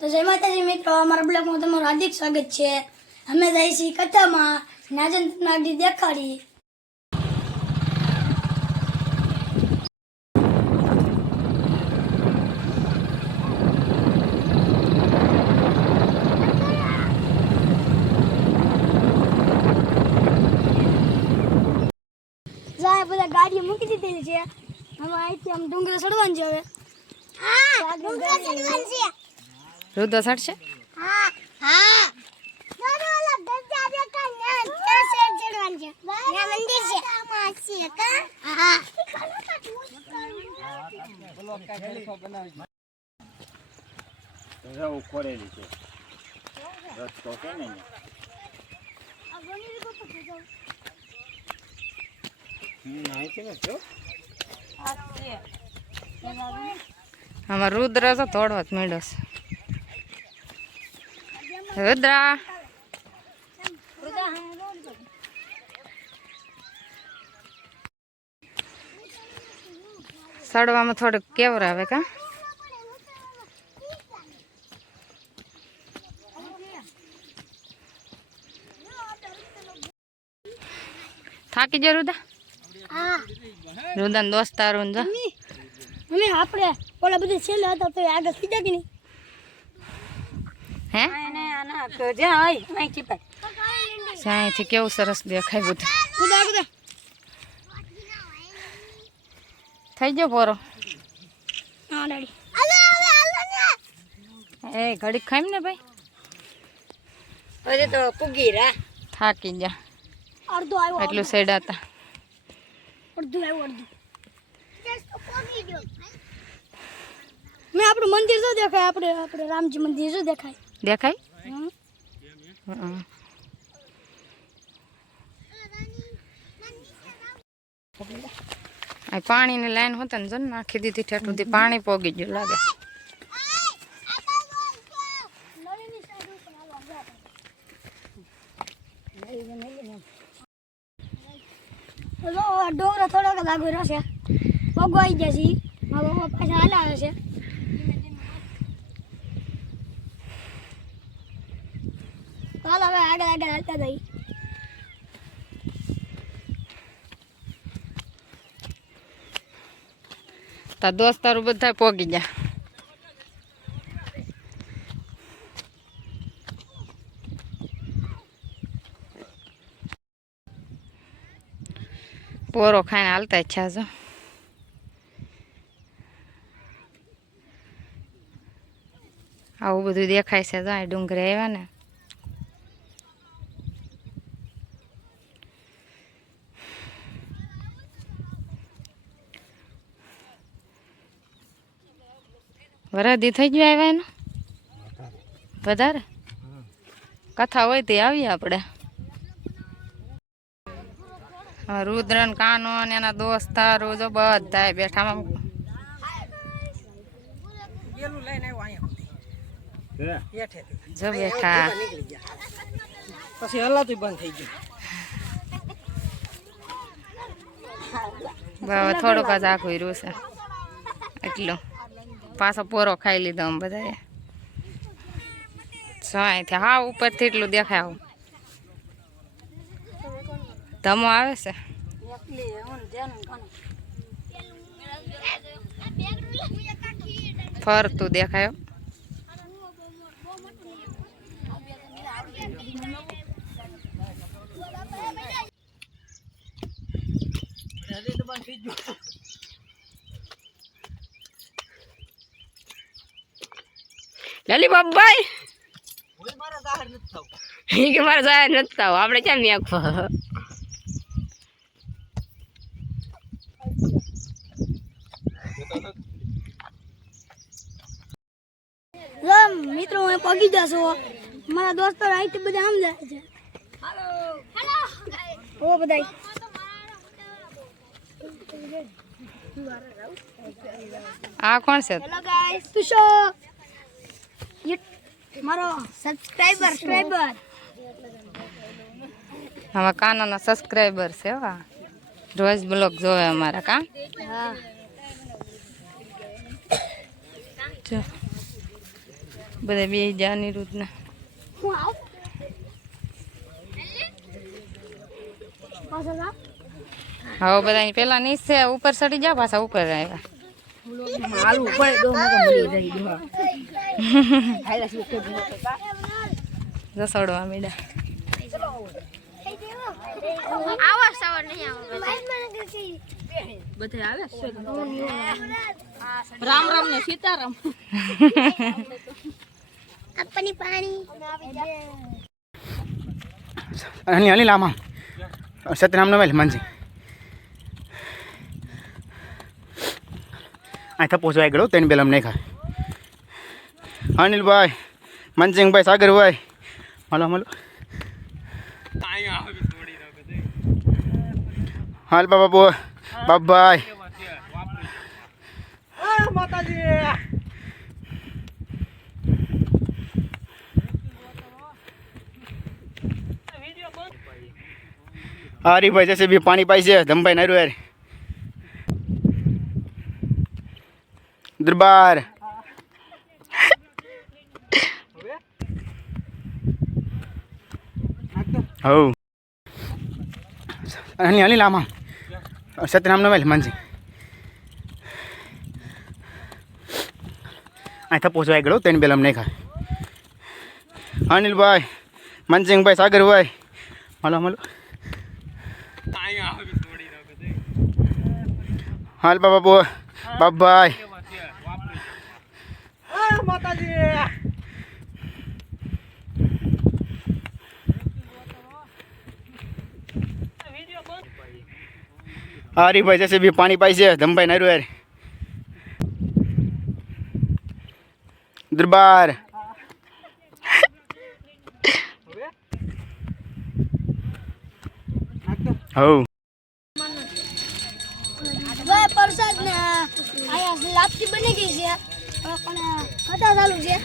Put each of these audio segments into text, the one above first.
તો જય માતાજી મિત્રો અમારા બ્લોગમાં તમારું હાર્દિક સ્વાગત છે. અમે જઈ છીએ કથામાં. નાજન નાગડી દેખાડી. બધા ગાડીઓ મૂકી દીધેલી છે. હવે અહીંથી આમ ડુંગર ચડવાનું છે હવે. હા ડુંગર ચડવાનું છે. રુદ્ર સડશે છે? રસ્તો છે. ને. આમાં રુદ્ર તો થોડો જ મેળો છે. રુદ્રા. સડવામાં થોડુંક કેવર આવે કા? થાકી જાય રુદા રુદાન દોસ્તારું જો. મમ્મી આપણે ઓલા બધા છેલ્લા હતા તો આગળ સીધા કે નહીં હે સાંયથી કેવું સરસ દેખાય બધું. થઈ ગયો પોરો? એ ઘડીક ખાઈ ને ભાઈ. હજી તો પૂગી રા થાકી જા અડધો આવ્યો એટલું સેડાતા અડધું આવ્યું અડધું. મેં આપણું મંદિર શું દેખાય? આપણે આપણે રામજી મંદિર શું દેખાય? દેખાય. આ પાણીની લાઈન હોતા ને જો નાખી દીધી ઠેઠ સુધી પાણી પોગી ગયું લાગે. ડોંગરો થોડોક લાગુ રહેશે પગો આવી જશે મારા પપ્પા પાછા હલાવે છે ચાલ હવે હાલતા જઈ તાર દોસ્તારું બધા પોગી ગયા. પોરો ખાઈને હાલતા ઈચ્છા છો આવું બધું દેખાય છે તો આ ડુંગરે આવ્યા ને. વરાદી થઈ ગયું આવ્યા એનું વધારે? કથા હોય તે આવીએ આપણે. રુદ્રન રુદ્ર કાનો અને એના દોસ્તારો રોજો બધા બેઠામાં પેલું લઈને આવ્યો અહીંયા હે? હેઠેથી. જો બેઠા. પછી હલાતું બંધ થઈ ગયું થોડુંક જ આખું રહ્યું છે. એટલું. પાછો પોરો ખાઈ લીધો અમે બધાએ. જો અહીંથી હા, ઉપરથી એટલું દેખાય આવું. ધમો આવે છે? ફરતું દેખાય. હજી તો બંધ થઈ ગયું લાલી બાબાઈ મારે જાહેર નથી થવું. કે મારે જાય નથી આવું આપણે ક્યાં મેકવા મિત્રો હું પગી જશો મારા દોસ્તો અહીંથી બધા આમ જાય છે. ઓ બધા આ કોણ છે? હેલો ગાઈસ તુષો મારો સબસ્ક્રાઇબર સબસ્ક્રાઇબર કાનાના સબસ્ક્રાઈબર છે વા રોજ બ્લોગ જોવે અમારા કા? હા. બધા બે જા અનિરુદ્ધના. હું આવ? પાછળ આવ હવે બધા પેલા નીચે ઉપર ચડી જા પાછા ઉપર આવ્યા. હાલવું પડે તો હું તો ભૂલી રહી દો હાયલા શું કે રસોડવા મીડા આવા સવાર નહીં આવો બધે. આવે રામ રામ ને સીતારામ. આપણી પાણી. અનિલ અનિલ આમાં. સતનામનો વેલ મંજી અહીં પહોંચવા ગયો તેની બેલ અમને ખા અનિલભાઈ, મનસિંહભાઈ, સાગરભાઈ, હલો હલો. હાલ બાબા બાબાઈ હરીભાઈ જશે બી પાણી પાઈ છે, ધમભાઈ નારું યાર દરબાર. હવ અનિલ અનિલ લામા. સતનામનો વેલ માનજી અહીં થપ્પો જો આગળ તેની બેલ અમને ખા અનિલભાઈ મનસિંહભાઈ સાગરભાઈ. Hello hello. હાલ બાબા બો બાબાઈ માતાજી. હરીભાઈ જશે બી પાણી પાઈ છે. ધમભાઈ નાર્યું યાર દરબાર. હવ ને લાપસી બની ગઈ છે. કથા ચાલુ છે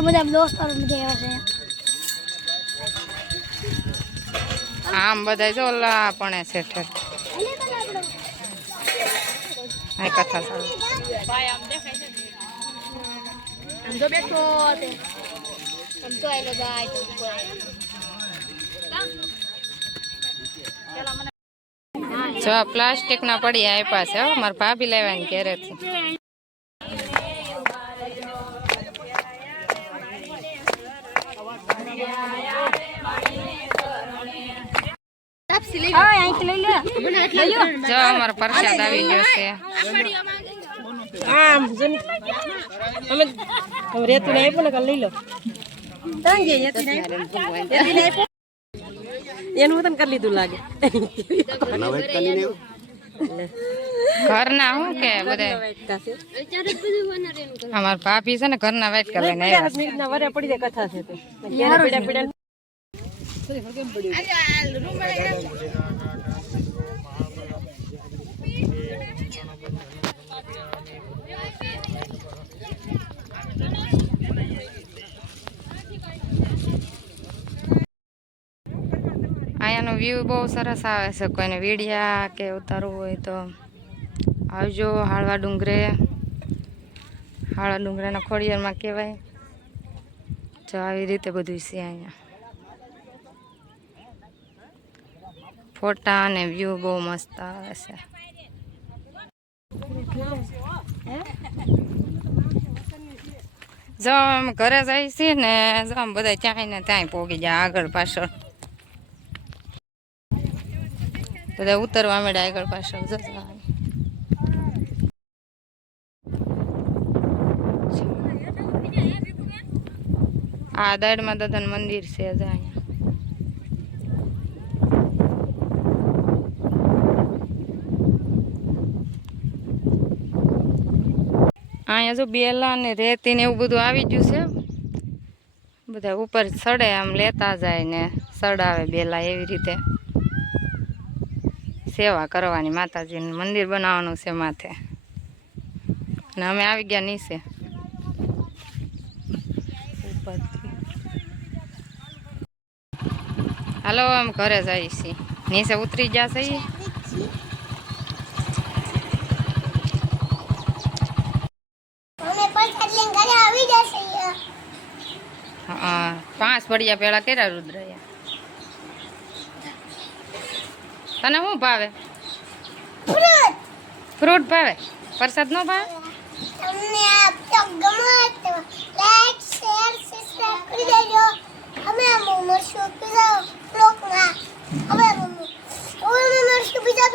બધા દોસ્તારો આવ્યા છે. આમ બધા જો પણ છે ઠેર કથા ગાય તો જો આ પ્લાસ્ટિકના પડી આપ્યા છે હો. મારા ભાભી લેવાની ઘેરેથી. જો અમારો પ્રસાદ આવી ગયો છે. આમ જની અમે રેતું નહીં પણ કાલ લઈ લો તાંગે રેતું નહીં એનું તમને કરી લીધું લાગે. ઘરના શું કે બધા? અમારા ભાભી છે ને ઘરના વાઇટ કલર લઈને આવ્યા. વરે પડી જાય કથા છે તો. વ્યૂ બહુ સરસ આવે છે. કોઈને વીડિયા કે ઉતારવું હોય તો આવજો હાળવા ડુંગરે. હાળવા ડુંગરાના ખોડિયારમાં કહેવાય. જો આવી રીતે બધું છે અહીંયા. ફોટા અને વ્યૂ બહુ મસ્ત આવે છે. જો ઘરે જાય છે ને, જો બધા ક્યાંય ને ત્યાંય પોગી જાય આગળ પાછળ. બધા ઉતરવા માંડ્યા આગળ પાછળ. જતા આ. દાડમાં દાદાનું મંદિર છે અહીંયા. અહીંયા જો બેલા ને રેતી ને એવું બધું આવી ગયું છે. બધા ઉપર સડે આમ લેતા જાય ને સડાવે બેલા એવી રીતે. સેવા કરવાની માતાજીનું મંદિર બનાવવાનું છે માથે. અને અમે આવી ગયા નીચે. હાલો અમે ઘરે જઈએ છીએ. નીચે ઉતરી ગયા છીએ પાંચ પડ્યા પેલા કેટલા રુદ્રયા તને શું ભાવે? ફ્રૂટ. ભાવે? પ્રસાદ નો ભાવે? તમને આ ગમે તો લાઈક શેર સબસ્ક્રાઇબ કરી દેજો. અમે મોમો શો પીઝા બ્લોગમાં હવે મોમો હવે મોમો શો પીઝા